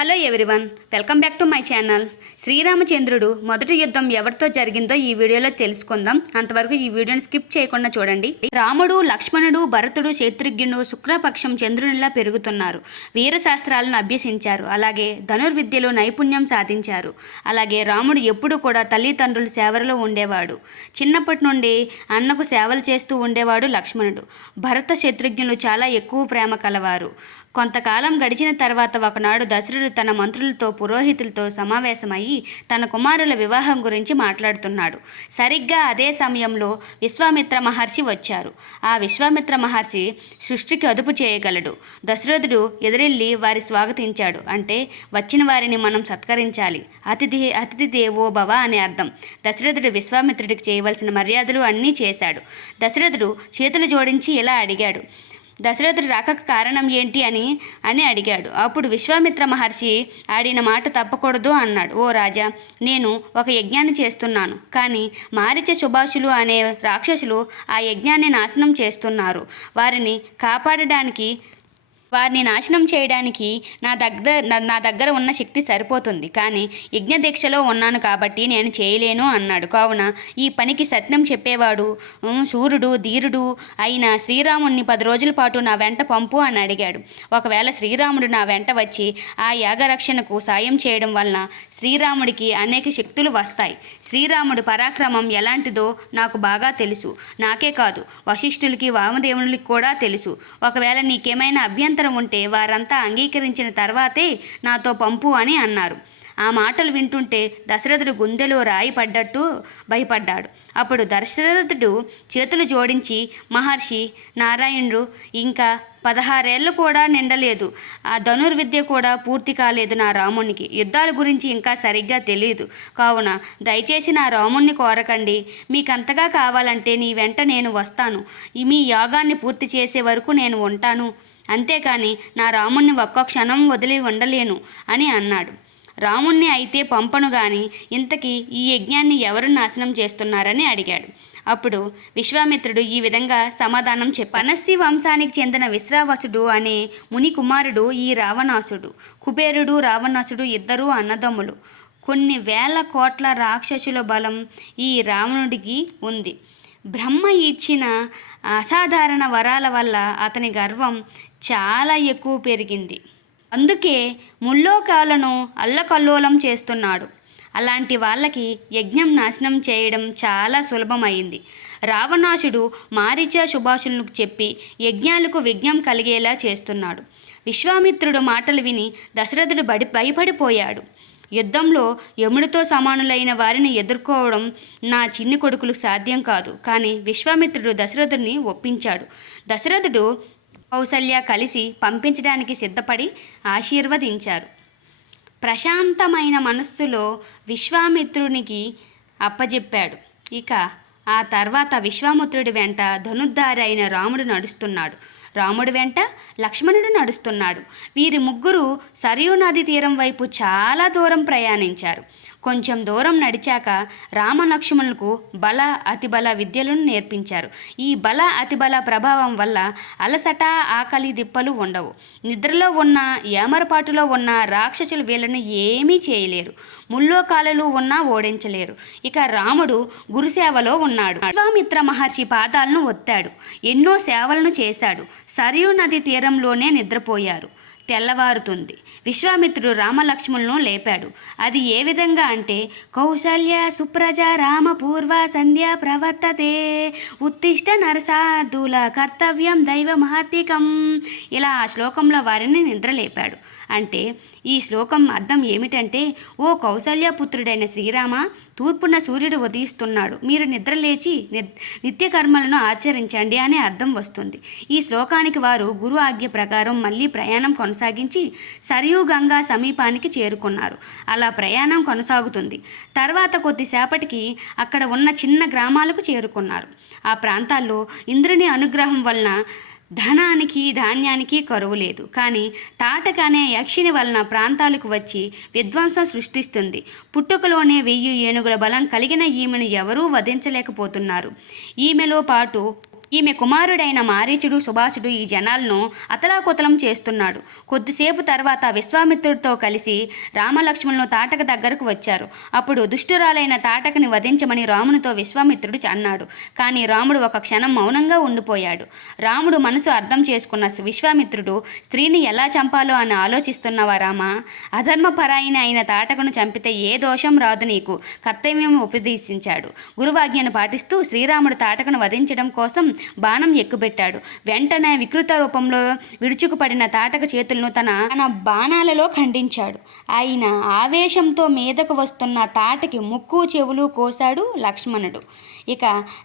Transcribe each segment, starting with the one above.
Hello everyone welcome back to my channel. శ్రీరామచంద్రుడు మొదటి యుద్ధం ఎవరితో జరిగిందో ఈ వీడియోలో తెలుసుకుందాం. అంతవరకు ఈ వీడియోని స్కిప్ చేయకుండా చూడండి. రాముడు లక్ష్మణుడు భరతుడు శత్రుఘ్నుడు శుక్రపక్షం చంద్రునిలా పెరుగుతున్నారు. వీర శాస్త్రాలను అభ్యసించారు. అలాగే ధనుర్విద్యలో నైపుణ్యం సాధించారు. అలాగే రాముడు ఎప్పుడూ కూడా తల్లిదండ్రుల సేవలో ఉండేవాడు. చిన్నప్పటి నుండి అన్నకు సేవలు చేస్తూ ఉండేవాడు లక్ష్మణుడు. భరత శత్రుఘ్నులు చాలా ఎక్కువ ప్రేమ కలవారు. కొంతకాలం గడిచిన తర్వాత ఒకనాడు దశరథుడు తన మంత్రులతో పురోహితులతో సమావేశమయ్యి తన కుమారుల వివాహం గురించి మాట్లాడుతున్నాడు. సరిగ్గా అదే సమయంలో విశ్వామిత్ర మహర్షి వచ్చారు. ఆ విశ్వామిత్ర మహర్షి సృష్టికి అదుపు చేయగలడు. దశరథుడు ఎదురెళ్ళి వారి స్వాగతించాడు. అంటే వచ్చిన వారిని మనం సత్కరించాలి. అతిథి అతిథి దేవో భవ అని అర్థం. దశరథుడు విశ్వామిత్రుడికి చేయవలసిన మర్యాదలు అన్నీ చేశాడు. దశరథుడు చేతులు జోడించి ఇలా అడిగాడు. దశరథుడు రాకకు కారణం ఏంటి అని అని అడిగాడు. అప్పుడు విశ్వామిత్ర మహర్షి ఆడిన మాట తప్పకూడదు అన్నాడు. ఓ రాజా నేను ఒక యజ్ఞాన్ని చేస్తున్నాను. కానీ మారిచ సుభాషులు అనే రాక్షసులు ఆ యజ్ఞాన్ని నాశనం చేస్తున్నారు. వారిని కాపాడడానికి వారిని నాశనం చేయడానికి నా దగ్గర నా- దగ్గర ఉన్న శక్తి సరిపోతుంది. కానీ యజ్ఞ దీక్షలో ఉన్నాను కాబట్టి నేను చేయలేను అన్నాడు. కావున ఈ పనికి సత్యం చెప్పేవాడు శూరుడు ధీరుడు అయిన శ్రీరాముణ్ణి పది రోజుల పాటు నా వెంట పంపు అని అడిగాడు. ఒకవేళ శ్రీరాముడు నా వెంట వచ్చి ఆ యాగరక్షణకు సాయం చేయడం వలన శ్రీరాముడికి అనేక శక్తులు వస్తాయి. శ్రీరాముడు పరాక్రమం ఎలాంటిదో నాకు బాగా తెలుసు. నాకే కాదు వశిష్ఠులకి వామదేవునికి కూడా తెలుసు. ఒకవేళ నీకేమైనా అభ్యంతరం ఉంటే వారంతా అంగీకరించిన తర్వాతే నాతో పంపు అని అన్నారు. ఆ మాటలు వింటుంటే దశరథుడు గుండెలో రాయి పడ్డట్టు భయపడ్డాడు. అప్పుడు దశరథుడు చేతులు జోడించి మహర్షి నారాయణుడు ఇంకా పదహారేళ్ళు కూడా నిండలేదు. ఆ ధనుర్విద్య కూడా పూర్తి కాలేదు నా రామునికి. యుద్ధాల గురించి ఇంకా సరిగ్గా తెలియదు కావున దయచేసి నా రాముణ్ణి కోరకండి. మీకంతగా కావాలంటే నీ వెంట నేను వస్తాను. మీ యోగాన్ని పూర్తి చేసే వరకు నేను ఉంటాను. అంతేకాని నా రాముణ్ణి ఒక్క క్షణం వదిలి ఉండలేను అని అన్నాడు. రాముణ్ణి అయితే పంపను గాని ఇంతకీ ఈ యజ్ఞాన్ని ఎవరు నాశనం చేస్తున్నారని అడిగాడు. అప్పుడు విశ్వామిత్రుడు ఈ విధంగా సమాధానం చెప్పాడు. పనస్సి వంశానికి చెందిన విశ్రావసుడు అనే ముని కుమారుడు ఈ రావణాసుడు కుబేరుడు రావణాసుడు ఇద్దరూ అన్నదమ్ములు. కొన్ని వేల కోట్ల రాక్షసుల బలం ఈ రావణుడికి ఉంది. బ్రహ్మ ఇచ్చిన అసాధారణ వరాల వల్ల అతని గర్వం చాలా ఎక్కువ పెరిగింది. అందుకే ముల్లోకాలను అల్లకల్లోలం చేస్తున్నాడు. అలాంటి వాళ్ళకి యజ్ఞం నాశనం చేయడం చాలా సులభమైంది. రావణాసుడు మారిచ సుభాషులకు చెప్పి యజ్ఞాలకు విఘ్నం కలిగేలా చేస్తున్నాడు. విశ్వామిత్రుడు మాటలు విని దశరథుడు బడి భయపడిపోయాడు. యుద్ధంలో యముడితో సమానులైన వారిని ఎదుర్కోవడం నా చిన్ని కొడుకులకు సాధ్యం కాదు. కానీ విశ్వామిత్రుడు దశరథుడిని ఒప్పించాడు. దశరథుడు కౌసల్య కలిసి పంపించడానికి సిద్ధపడి ఆశీర్వదించారు. ప్రశాంతమైన మనస్సులో విశ్వామిత్రునికి అప్పజెప్పాడు. ఇక ఆ తర్వాత విశ్వామిత్రుడి వెంట ధనుర్ధారి అయిన రాముడు నడుస్తున్నాడు. రాముడి వెంట లక్ష్మణుడు నడుస్తున్నాడు. వీరి ముగ్గురు సరయూ నది తీరం వైపు చాలా దూరం ప్రయాణించారు. కొంచెం దూరం నడిచాక రామలక్ష్మణులకు బల అతిబల విద్యలను నేర్పించారు. ఈ బల అతిబల ప్రభావం వల్ల అలసట ఆకలి దిప్పలు ఉండవు. నిద్రలో ఉన్న ఏమరపాటులో ఉన్న రాక్షసులు వీళ్ళని ఏమీ చేయలేరు. ముల్లోకాలలో ఉన్నా ఓడించలేరు. ఇక రాముడు గురుసేవలో ఉన్నాడు. విశ్వామిత్ర మహర్షి పాదాలను ఒత్తాడు. ఎన్నో సేవలను చేశాడు. సరియు నది తీరంలోనే నిద్రపోయారు. తెల్లవారుతుంది. విశ్వామిత్రుడు రామలక్ష్మణులను లేపాడు. అది ఏ విధంగా అంటే కౌశల్య సుప్రజ రామ పూర్వ సంధ్య ప్రవర్తతే ఉత్తిష్ట నరసాధుల కర్తవ్యం దైవ మహత్తికం ఇలా ఆ శ్లోకంలో వారిని నిద్రలేపాడు. అంటే ఈ శ్లోకం అర్థం ఏమిటంటే ఓ కౌశల్యపుత్రుడైన శ్రీరామ తూర్పున సూర్యుడు ఉదయిస్తున్నాడు. మీరు నిద్రలేచి నిత్- నిత్య కర్మలను ఆచరించండి అనే అర్థం వస్తుంది. ఈ శ్లోకానికి వారు గురు ఆజ్ఞ ప్రకారం మళ్ళీ ప్రయాణం కొనసాగించి సరియు గంగా సమీపానికి చేరుకున్నారు. అలా ప్రయాణం కొనసాగుతుంది. తర్వాత కొద్దిసేపటికి అక్కడ ఉన్న చిన్న గ్రామాలకు చేరుకున్నారు. ఆ ప్రాంతాల్లో ఇంద్రుని అనుగ్రహం వలన ధనానికి ధాన్యానికి కరువు లేదు. కానీ తాటక అనే యక్షిని వలన ప్రాంతాలకు వచ్చి విధ్వంసం సృష్టిస్తుంది. పుట్టుకలోనే వెయ్యి ఏనుగుల బలం కలిగిన ఈమెను ఎవరూ వధించలేకపోతున్నారు. ఈమెలో పాటు ఈమె కుమారుడైన మారీచుడు సుభాషుడు ఈ జనాలను అతలాకుతలం చేస్తున్నాడు. కొద్దిసేపు తర్వాత విశ్వామిత్రుడితో కలిసి రామలక్ష్మణులు తాటక దగ్గరకు వచ్చారు. అప్పుడు దుష్టురాలైన తాటకని వధించమని రామునితో విశ్వామిత్రుడు అన్నాడు. కానీ రాముడు ఒక క్షణం మౌనంగా ఉండిపోయాడు. రాముడు మనసు అర్థం చేసుకున్న విశ్వామిత్రుడు స్త్రీని ఎలా చంపాలో అని ఆలోచిస్తున్నావా రామా? అధర్మపరాయణ అయిన తాటకను చంపితే ఏ దోషం రాదు నీకు. కర్తవ్యం ఉపదేశించాడు. గురువాజ్ఞను పాటిస్తూ శ్రీరాముడు తాటకను వధించడం కోసం బాణం ఎక్కుబెట్టాడు వెంటనే వికృత రూపంలో విడుచుకుపడిన తాటక చేతులను తన తన బాణాలలో ఖండించాడు. ఆయన ఆవేశంతో మీదకు వస్తున్న తాటకి ముక్కు చెవులు కోశాడు లక్ష్మణుడు. ఇక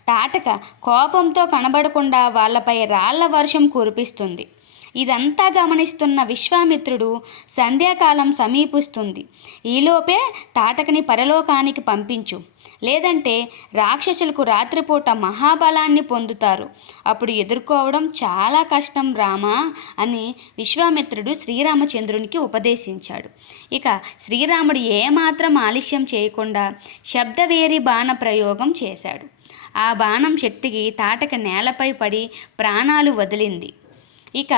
తాటక కోపంతో కనబడకుండా వాళ్ళపై రాళ్ళ వర్షం కురిపిస్తుంది. ఇదంతా గమనిస్తున్న విశ్వామిత్రుడు సంధ్యాకాలం సమీపిస్తుంది. ఈలోపే తాటకని పరలోకానికి పంపించు. లేదంటే రాక్షసులకు రాత్రిపూట మహాబలాన్ని పొందుతారు. అప్పుడు ఎదుర్కోవడం చాలా కష్టం రామా అని విశ్వామిత్రుడు శ్రీరామచంద్రునికి ఉపదేశించాడు. ఇక శ్రీరాముడు ఏమాత్రం ఆలస్యం చేయకుండా శబ్దవేరి బాణ ప్రయోగం చేశాడు. ఆ బాణం శక్తికి తాటక నేలపై పడి ప్రాణాలు వదిలింది. ఇక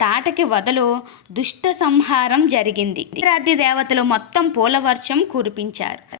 తాటకి వదలు దుష్ట సంహారం జరిగింది. రాత్రి దేవతలు మొత్తం పూలవర్షం కురిపించారు.